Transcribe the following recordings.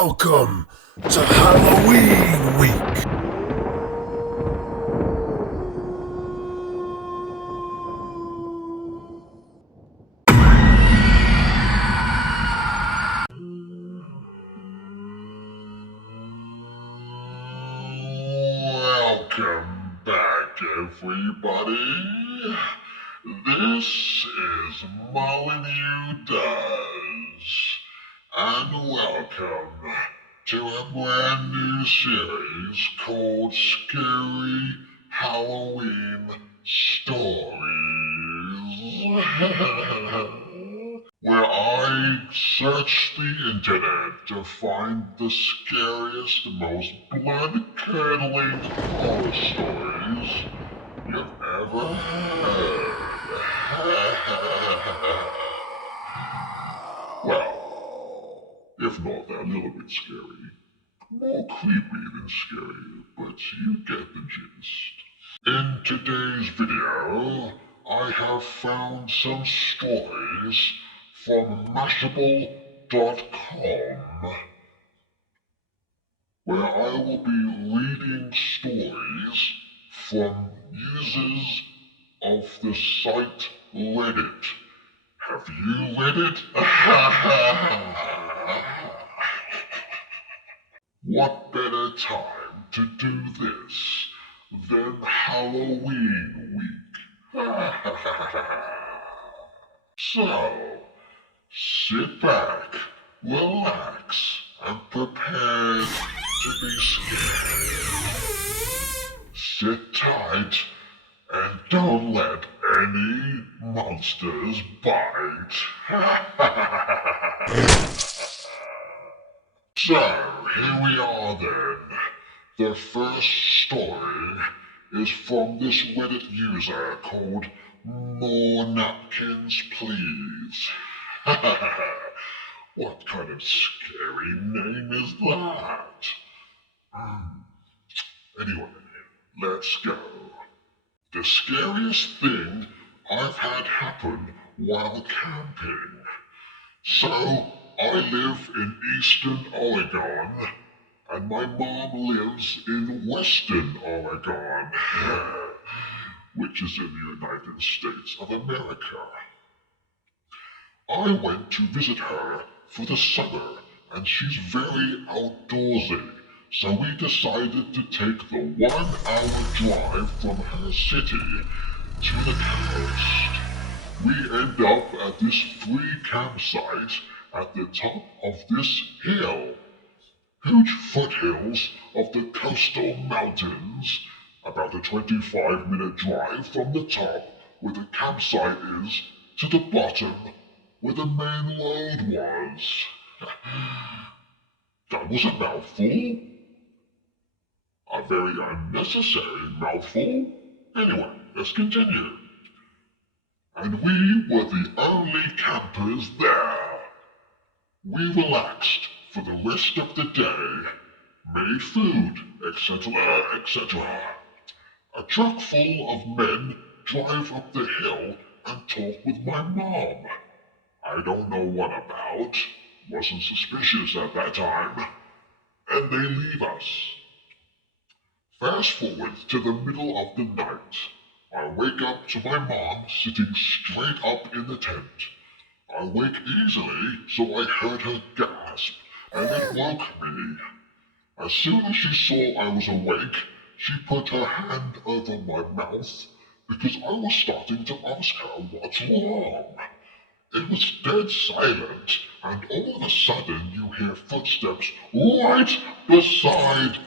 Welcome to Halloween Week! Welcome back, everybody. This is Molyneux Does, and welcome to a brand new series called Scary Halloween Stories, where I search the internet to find the scariest, most blood-curdling horror stories you've ever heard. Well, if not, they're a little bit scary. More creepy than scary, but you get the gist. In today's video, I have found some stories from Mashable.com, where I will be reading stories from users of the site Reddit. Have you read it? What better time to do this than Halloween week? So, sit back, relax, and prepare to be scared. Sit tight and don't let any monsters bite. So, here we are then. The first story is from this Reddit user called Morenapkinspls. What kind of scary name is that? Anyway, let's go. The scariest thing I've had happen while camping. So, I live in Eastern Oregon, and my mom lives in Western Oregon, which is in the United States of America. I went to visit her for the summer, and she's very outdoorsy, so we decided to take the 1-hour drive from her city to the coast. We end up at this free campsite at the top of this hill. Huge foothills of the coastal mountains, about a 25-minute drive from the top where the campsite is to the bottom where the main road was. That was a mouthful. A very unnecessary mouthful. Anyway, let's continue. And we were the only campers there. We relaxed for the rest of the day, made food, etc., etc. A truck full of men drive up the hill and talk with my mom. I don't know what about, wasn't suspicious at that time, and they leave us. Fast forward to the middle of the night. I wake up to my mom sitting straight up in the tent. I wake easily, so I heard her gasp, and it woke me. As soon as she saw I was awake, she put her hand over my mouth, because I was starting to ask her what's wrong. It was dead silent, and all of a sudden you hear footsteps right beside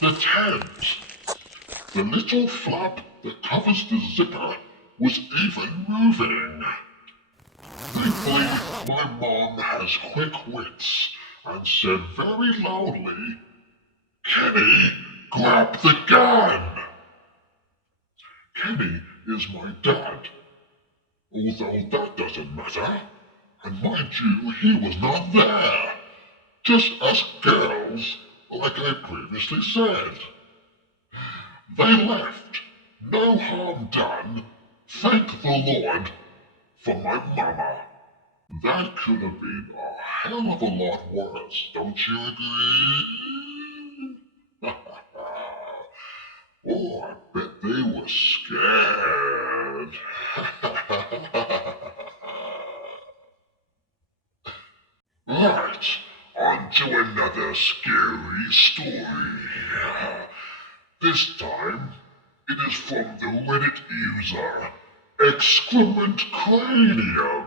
the tent. The little flap that covers the zipper was even moving. Thankfully, my mom has quick wits and said very loudly, "Kenny, grab the gun!" Kenny is my dad, although that doesn't matter. And mind you, he was not there. Just us girls, like I previously said. They left. No harm done. Thank the Lord for my mama. That could have been a hell of a lot worse, don't you agree? Oh, I bet they were scared. Right, on to another scary story. This time, it is from the Reddit user, ExcrementCranium.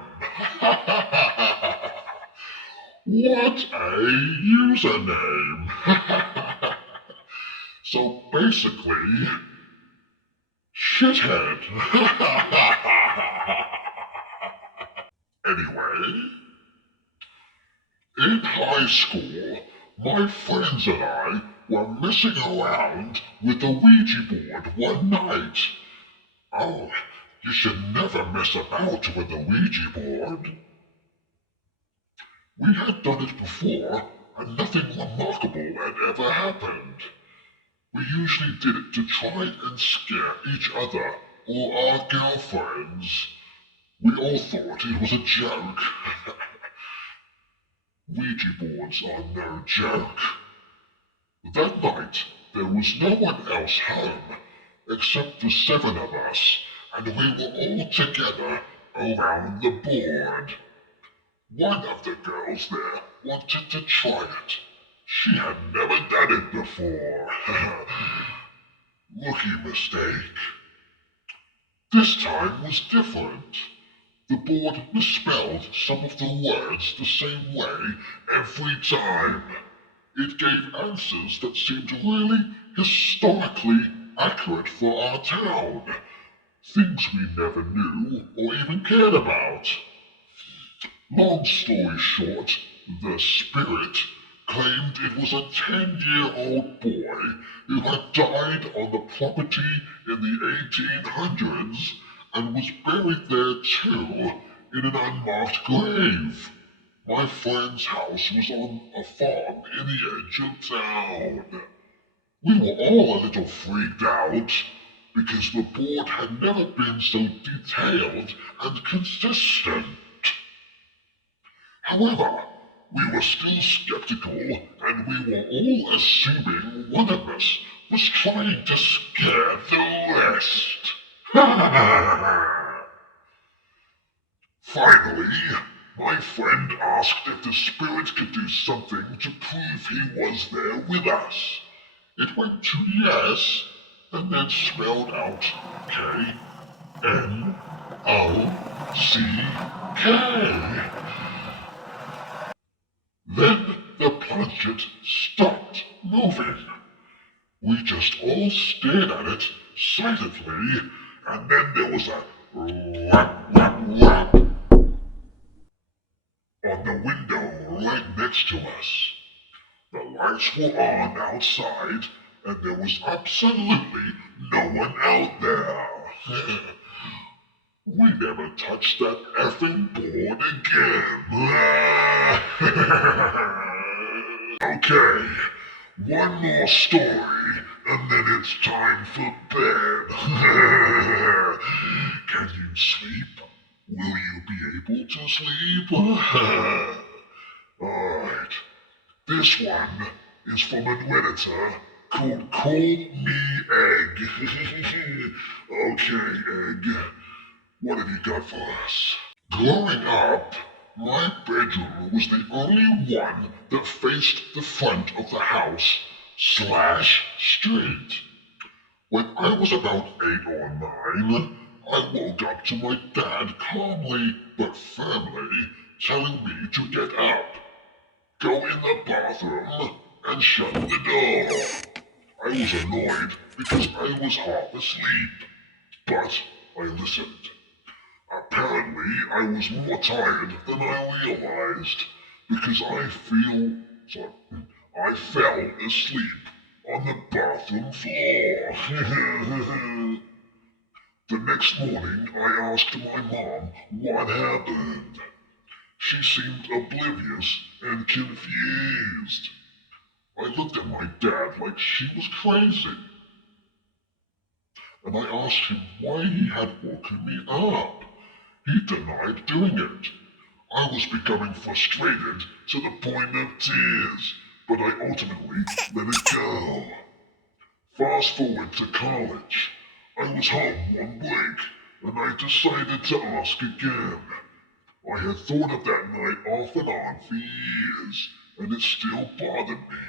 What a username! So basically, shithead. Anyway, in high school, my friends and I were messing around with the Ouija board one night. Oh, you should never mess about with the Ouija board. We had done it before, and nothing remarkable had ever happened. We usually did it to try and scare each other or our girlfriends. We all thought it was a joke. Ouija boards are no joke. That night, there was no one else home except the 7 of us, and we were all together around the board. One of the girls there wanted to try it. She had never done it before. Rookie mistake. This time was different. The board misspelled some of the words the same way every time. It gave answers that seemed really historically accurate for our town. Things we never knew or even cared about. Long story short, the spirit claimed it was a 10-year-old boy who had died on the property in the 1800s and was buried there too in an unmarked grave. My friend's house was on a farm in the edge of town. We were all a little freaked out because the board had never been so detailed and consistent. However, we were still skeptical, and we were all assuming one of us was trying to scare the rest. Finally, my friend asked if the spirit could do something to prove he was there with us. It went to yes, and then spelled out K-N-O-C-K. Then the planchette stopped moving. We just all stared at it silently, and then there was a rap, rap, rap on the window right next to us. The lights were on outside, and there was absolutely no one out there. We never touched that effing board again. Okay, one more story, and then it's time for bed. Can you sleep? Will you be able to sleep? Alright, this one is from an editor called Call Me Egg. Okay, Egg, what have you got for us? Growing up, my bedroom was the only one that faced the front of the house / street. When I was about 8 or 9, I woke up to my dad calmly but firmly telling me to get up, go in the bathroom, and shut the door. I was annoyed because I was half asleep, but I listened. Apparently, I was more tired than I realized because I fell asleep on the bathroom floor. The next morning, I asked my mom what happened. She seemed oblivious and confused. I looked at my dad like she was crazy, and I asked him why he had woken me up. He denied doing it. I was becoming frustrated to the point of tears, but I ultimately let it go. Fast forward to college. I was home one break, and I decided to ask again. I had thought of that night off and on for years, and it still bothered me.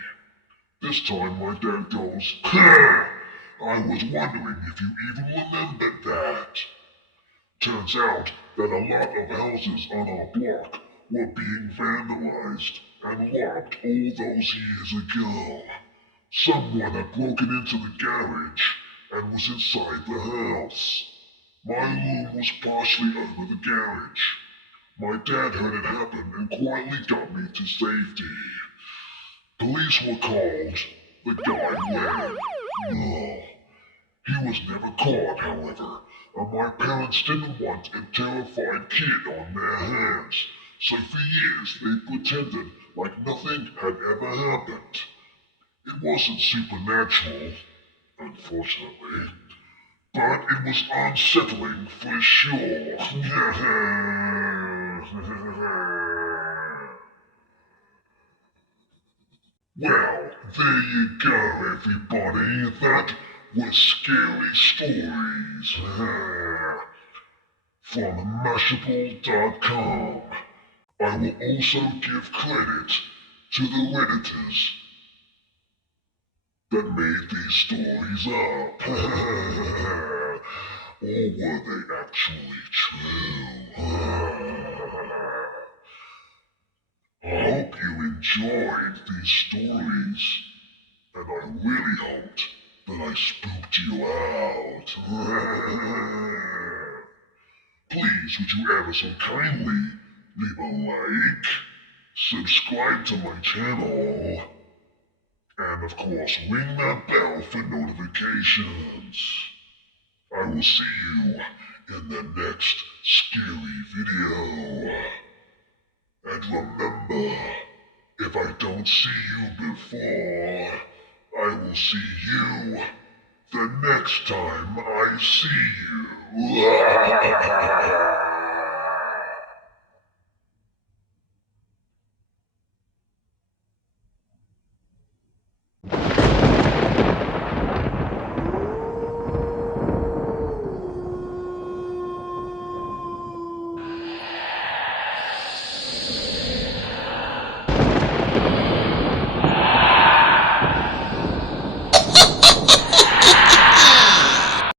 This time my dad goes, I was wondering if you even remembered that. Turns out that a lot of houses on our block were being vandalized and robbed all those years ago. Someone had broken into the garage and was inside the house. My room was partially over the garage. My dad heard it happen and quietly got me to safety. Police were called. The guy ran. No. He was never caught, however, and my parents didn't want a terrified kid on their hands, so for years they pretended like nothing had ever happened. It wasn't supernatural, unfortunately, but it was unsettling for sure. Well, there you go, everybody. That was Scary Stories from Mashable.com. I will also give credit to the Redditors that made these stories up. Or were they actually true? I hope you enjoyed these stories, and I really hoped that I spooked you out. Please, would you ever so kindly leave a like, subscribe to my channel, and of course ring that bell for notifications. I will see you in the next scary video. And remember, if I don't see you before, I will see you the next time I see you.